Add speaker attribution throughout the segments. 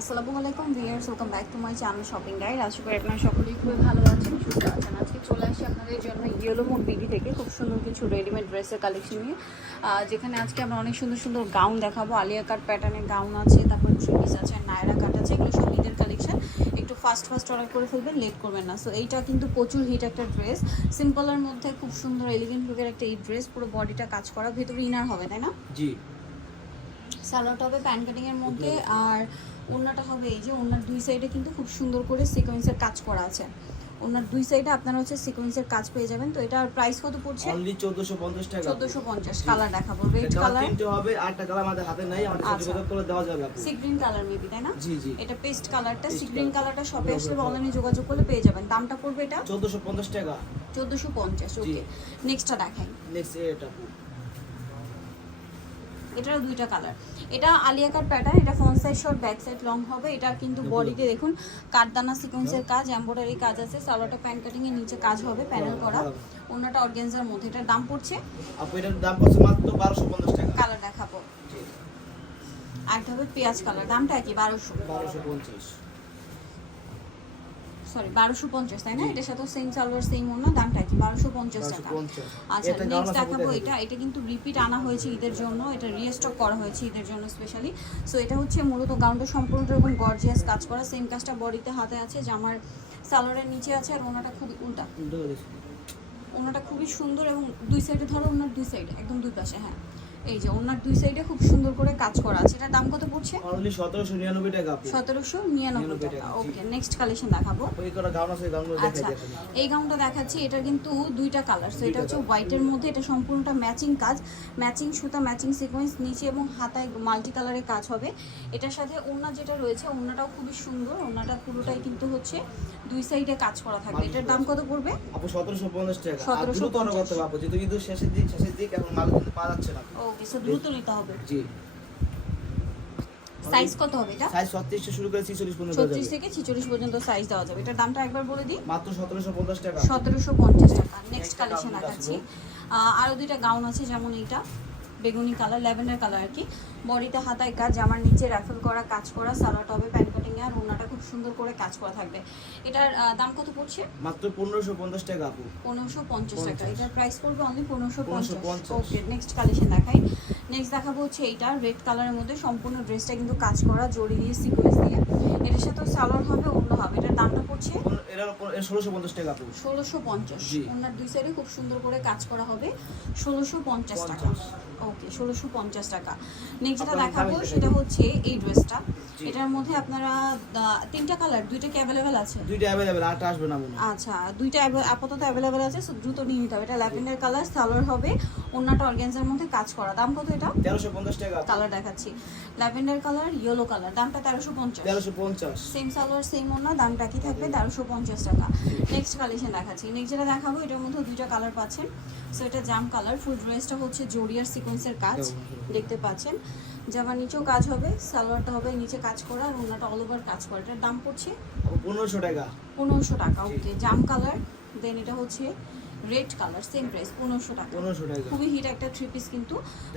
Speaker 1: আসসালামু আলাইকুম viewers welcome back to my channel shopping guide. আশা করি আপনারা সকলেই খুবই ভালো আছেন সুস্থ আছেন। আজকে চলে আসি আপনাদের জন্য ইয়েলো মোড বিডি থেকে খুব সুন্দর কিছু রেডিমেড ড্রেসের কালেকশন নিয়ে। যেখানে আজকে আমরা অনেক সুন্দর সুন্দর গাউন দেখাবো। আলিয়া কাট প্যাটার্নের গাউন আছে তারপর থ্রি পিস আছে নায়রা কাট আছে এগুলো সব ঈদের কালেকশন একটু ফাস্ট ফাস্ট অর্ডার করে ফেলবেন লেট করবেন না। সো এইটা কিন্তু প্রচুর হিট একটা ড্রেস সিম্পলের মধ্যে খুব সুন্দর এলিগেন্ট লুকের একটা এই ড্রেস পুরো বডিটা কাজ করা ভেতরে ইনার হবে তাই না?
Speaker 2: জি।
Speaker 1: হবে প্যান কাটিংয়ের মধ্যে আর ওড়নাটা হবে এই যে ওড়নার দুই সাইডে কিন্তু খুব সুন্দর করে সিকোয়েন্সের কাজ করা আছে। ওড়নার দুই সাইডে আপনারা হচ্ছে সিকোয়েন্সের কাজ পেয়ে যাবেন। তো এটার প্রাইস কত পড়ছে?
Speaker 2: অনলি 1450 টাকা।
Speaker 1: চোদ্দোশো পঞ্চাশ কালার দেখাবো। রেড কালার
Speaker 2: তিনটে হবে আটটা কালার আমাদের হাতে নাই আমাদের
Speaker 1: আচ্ছা।
Speaker 2: যোগাযোগ করে দেওয়া যাবে আপনি
Speaker 1: সি গ্রিন কালার মেবি তাই না?
Speaker 2: জি জি।
Speaker 1: এটা পেস্ট কালারটা সি গ্রিন কালারটা শপে আসলে অনলাইনে যোগাযোগ করলে পেয়ে যাবেন। দামটা পড়বে এটা?
Speaker 2: 1450 টাকা।
Speaker 1: চোদ্দোশো পঞ্চাশ
Speaker 2: জি।
Speaker 1: ওকে নেক্সটটা দেখাই।
Speaker 2: নেক্সট এটা।
Speaker 1: এটারও দুইটা কালার এটা আলিয়া কাট প্যাটার্ন এটা front side short back side long হবে। এটা কিন্তু বডিতে দেখুন কাঠদানা সিকোয়েন্সের কাজ এম্ব্রয়ডারি কাজ আছে সালোয়ারটা প্যান্ট কাটিং এর নিচে কাজ হবে প্যানেল করা। অন্যটা অর্গেনজার মধ্যে। এটার দাম পড়ছে?
Speaker 2: আপু এটার দাম পড়ছে মাত্র 1250 টাকা।
Speaker 1: কালার দেখাবো। আর হবে পেঁয়াজ কালার দামটা কি? 1200
Speaker 2: 1250
Speaker 1: সরি বারোশো পঞ্চাশ তাই না? এটার সাথে সেম সালোয়ার সেম অন্য দামটা কি বারোশো পঞ্চাশ টাকা। আচ্ছা নেক্সট দেখাবো এটা। এটা কিন্তু রিপিট আনা হয়েছে ঈদের জন্য। এটা রিস্টক করা হয়েছে ঈদের জন্য স্পেশালি সো এটা হচ্ছে মূলত গাউনটা সম্পূর্ণ এরকম গর্জিয়াস কাজ করা। সেম কাজটা বডিতে হাতে আছে জামার সালোয়ারের নিচে আছে আর ওনাটা খুবই উল্টা। ওনাটা খুবই সুন্দর এবং দুই সাইডে ধরো ওনার দুই সাইডে একদম দুই পাশে হ্যাঁ। এই যে ওনার দুই সাইডে খুব সুন্দর করে কাজ করা আছে। এটার দাম কত পড়ছে?
Speaker 2: অনলি 1799 টাকা আপু
Speaker 1: সতেরোশো নিরানব্বই
Speaker 2: 99
Speaker 1: টাকা। ওকে নেক্সট কালেকশন দেখাবো।
Speaker 2: ওই করা গাউন আছে গাউনগুলো দেখাই
Speaker 1: আচ্ছা এই গাউনটা দেখাচ্ছি এটা কিন্তু দুইটা কালার সো এটা হচ্ছে। হোয়াইটের মধ্যে এটা সম্পূর্ণটা ম্যাচিং কাজ। ম্যাচিং সুতা ম্যাচিং সিকোয়েন্স নিচে এবং হাতায় মাল্টি কালারের কাজ হবে। এটার সাথে ওড়না যেটা রয়েছে ওড়নাটাও খুবই সুন্দর। ওড়নাটা পুরোটাই কিন্তু হচ্ছে দুই সাইডে কাজ করা থাকবে। এটার দাম কত পড়বে?
Speaker 2: আপু 1750 টাকা। আর
Speaker 1: 1750
Speaker 2: দ্রুত করতে হবে আপু। যেহেতু কিন্তু শেষের দিক শেষের দিক এখন মাল কিন্তু পাওয়া যাচ্ছে না
Speaker 1: ওকে দ্রুত নিতে হবে।
Speaker 2: জি।
Speaker 1: সাইজ কত হবে এটা?
Speaker 2: সাইজ 36 থেকে শুরু করে 46 পর্যন্ত
Speaker 1: থেকে সাইজ দেওয়া যাবে। এটার দামটা একবার বলে দিই।
Speaker 2: মাত্র 1750 টাকা।
Speaker 1: সতেরোশো পঞ্চাশ টাকা। নেক্সট কালেকশন দেখাচ্ছি। আরও দুইটা গাউন আছে যেমন এইটা। বেগুনি কালার ল্যাভেন্ডার কালার আর কি। বডিতে হাতায় কাজ আমার নিচে র্যাফেল করা কাজ করা সালোয়ার টবে প্যান্ট কাটিং আর ওনাটা খুব সুন্দর করে কাজ করা থাকবে। এটার দাম কত পড়ছে?
Speaker 2: মাত্র 1550 টাকা আপু।
Speaker 1: পনেরোশো পঞ্চাশ টাকা। এটার প্রাইস পড়বে অনলি পনেরোশো পঞ্চাশ।
Speaker 2: 1550
Speaker 1: ওকে নেক্সট কালেকশন দেখাই। নেক্সট দেখাবো হচ্ছে এইটা রেড কালারের মধ্যে সম্পূর্ণ ড্রেসটা কিন্তু কাজ করা জড়ি দিয়ে সিকোয়েন্স দিয়ে। এটার সাথে সালোয়ার হবে অন্য হবে। এটার দামটা পড়ছে?
Speaker 2: এর 1650 টাকা আপু।
Speaker 1: ষোলোশো পঞ্চাশ। ওনার দুই সাইডে খুব সুন্দর করে কাজ করা হবে। ষোলোশো পঞ্চাশ। টাকা। ওকে ষোলোশো পঞ্চাশ টাকা। নেক্সট যেটা দেখাবো সেটা হচ্ছে এই ড্রেসটা। এটার মধ্যে আপনারা তিনটা কালার দুইটা কি অ্যাভেলেবেল আছে?
Speaker 2: দুইটা অ্যাভেলেবেল আটটা আসবে না
Speaker 1: আচ্ছা দুইটা আপাতত অ্যাভেলেবেল আছে দ্রুত নিয়ে নিতে হবে। এটা ল্যাভেন্ডার কালার সালোয়ার হবে অন্যটা অর্গ্যানজার মধ্যে কাজ করা। দাম কত এটা?
Speaker 2: 1350 টাকা।
Speaker 1: কালার দেখাচ্ছি। ল্যাভেন্ডার কালার ইয়েলো কালার দামটা তেরোশো পঞ্চাশ।
Speaker 2: 1350
Speaker 1: সেম সালোয়ার সেম ওনা দামটা কি থাকবে? তেরোশো পঞ্চাশ টাকা। নেক্সট কালেকশন দেখাচ্ছি। নেক্সট যেটা দেখাবো এটার মধ্যে দুইটা কালার পাচ্ছেন। সো এটা জাম কালার ফুল ড্রেসটা হচ্ছে জরিয়ার সিকোয়েন্সের কাজ দেখতে পাচ্ছেন। জামার নিচেও কাজ হবে সালোয়ারটা হবে নিচে কাজ করা আর ওনাটা অল ওভার কাজ করা। এটার দাম পড়ছে
Speaker 2: 1500 টাকা।
Speaker 1: পনেরোশো টাকা ওকে জাম কালার দেন এটা হচ্ছে রেড কালার সেম প্রাইস পনেরোশো টাকা।
Speaker 2: 1500 টাকা।
Speaker 1: খুবই হিট একটা থ্রি পিস কিন্তু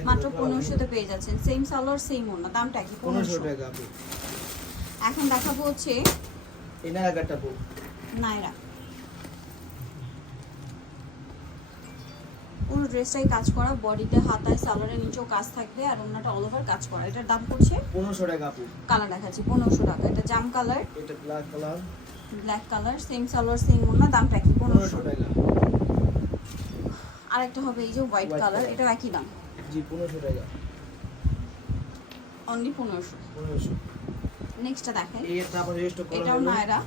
Speaker 1: মাত্র পনেরোশোতে পেয়ে যাচ্ছেন। সেম সালোয়ার সেম ওনা দামটা কি পনেরোশো
Speaker 2: টাকা
Speaker 1: এখন দেখাবো হচ্ছে
Speaker 2: নাগারটা আপু।
Speaker 1: নায়রা। ড্রেসটাই কাজ করা বডিতে হাতায় সালোয়ারের নিচেও কাজ থাকবে আর অন্যটা অল ওভার কাজ করা। এটার দাম পড়ছে
Speaker 2: 1500 টাকা আপু।
Speaker 1: কালার দেখাচ্ছি পনেরোশো টাকা। এটা জাম কালার
Speaker 2: এটা black colour
Speaker 1: black colour same salwar same ওনা দামটা কি পনেরোশো।
Speaker 2: 1500 টাকা।
Speaker 1: আরেকটা হবে এই যে হোয়াইট কালার
Speaker 2: color।
Speaker 1: এটা একই দাম।
Speaker 2: জি 1500 টাকা।
Speaker 1: অনলি পনেরোশো।
Speaker 2: 1500
Speaker 1: নেক্সটটা দেখেন এটাও নায়রা।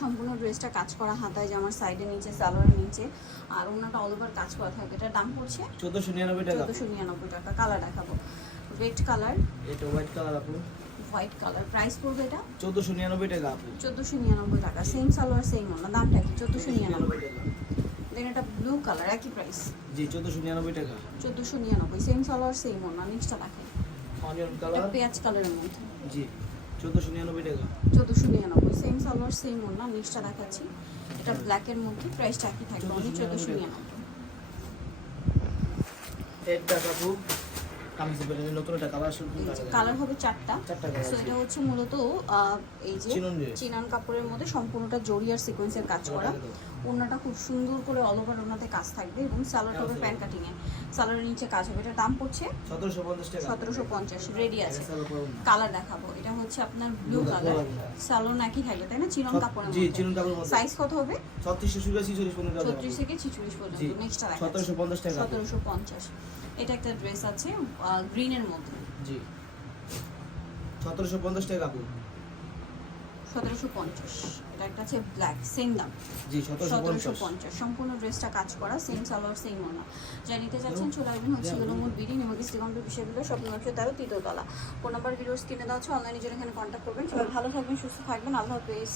Speaker 1: সম্পূর্ণ ড্রেসটা কাজ করা হাতায় জামার সাইডে নিচে সালোয়ারের নিচে আর ওনাটা অল ওভার কাজ করা থাকবে এটার দাম পড়ছে
Speaker 2: 1499 টাকা।
Speaker 1: চোদ্দোশো নিরানব্বই টাকা। কালার দেখাবো। রেড কালার
Speaker 2: এটা হোয়াইট কালার আপু
Speaker 1: হোয়াইট কালার প্রাইস পড়বে এটা?
Speaker 2: 1499 টাকা আপু
Speaker 1: চোদ্দোশো নিরানব্বই টাকা। সেম সালোয়ার সেম ওনা। দামটা কি? চোদ্দোশো নিরানব্বই
Speaker 2: টাকা।
Speaker 1: দেন এটা ব্লু কালার একই প্রাইস
Speaker 2: জি 1499 টাকা।
Speaker 1: চোদ্দোশো নিরানব্বই। সেম সালোয়ার সেম ওনা। নেক্সটটা দেখেন
Speaker 2: অনিয়ন কালার
Speaker 1: পেঁয়াজ কালারের মধ্যে।
Speaker 2: জি। 1499 টাকা।
Speaker 1: চোদ্দোশো নিরানব্বই সেম সালোয়ার সেম ওনা নেক্সটটা দেখাচ্ছি। এটা ব্ল্যাকের মধ্যে প্রাইসটা একই থাকবে অনলি চোদ্দোশো নিরানব্বই।
Speaker 2: একটা আপু কামিজ ব্র্যান্ডের নতুন একটা কালার
Speaker 1: কালার হবে চারটা।
Speaker 2: চারটা
Speaker 1: সো
Speaker 2: কালার
Speaker 1: এটা হচ্ছে মূলত এই যে
Speaker 2: চিনন
Speaker 1: কাপড়ের মধ্যে সম্পূর্ণটা জরি আর সিকোয়েন্সের কাজ করা। ওড়নাটা খুব সুন্দর করে অল ওভার ওড়নাতে কাজ থাকবে এবং সালোয়ার হবে প্যান্ট কাটিং এ। সালোয়ারের নিচে কাজ হবে। এটা দাম পড়ছে
Speaker 2: সতেরোশো পঞ্চাশ টাকা।
Speaker 1: সতেরোশো পঞ্চাশ রেডি আছে। কালার দেখাবো। এটা হচ্ছে আপনার ব্লু কালার। সালোন একই থাকবে তাই না? চিনন কাপড়ের
Speaker 2: জি চিনুন কাপড়ের মধ্যে।
Speaker 1: সাইজ কত হবে?
Speaker 2: ছত্রিশশো শুরু আছে চল্লিশ পনেরো
Speaker 1: ছত্রিশ থেকে ছিচল্লিশ পর্যন্ত।
Speaker 2: জি
Speaker 1: নেক্সটটা দেখা
Speaker 2: সতেরোশো পঞ্চাশ টাকা।
Speaker 1: সতেরোশো পঞ্চাশ। এটা একটা ড্রেস আছে গ্রিনের মধ্যে।
Speaker 2: জি। সতেরোশো পঞ্চাশ টাকা কাপড়
Speaker 1: সতেরোশো পঞ্চাশ। এটা একটা আছে ব্ল্যাক সেম দাম।
Speaker 2: জি সতেরোশো
Speaker 1: সতেরোশো
Speaker 2: পঞ্চাশ।
Speaker 1: পঞ্চাশ সম্পূর্ণ ড্রেসটা কাজ করা সেম সালোয়ার সেম ওনা যা নিতে চাচ্ছেন চলে আসবেন হচ্ছে গুলমুর বিডি দিগন্ত বিষয়গুলো স্বপ্ন ব্যবসা তেরো তৃতীয় তলা। ফোন নাম্বার ভিডিওস কিনে দেওয়া হচ্ছে অনলাইনে জন্য এখানে কন্ট্যাক্ট করবেন। সবাই ভালো থাকবেন সুস্থ থাকবেন। আল্লাহ হাফেজ।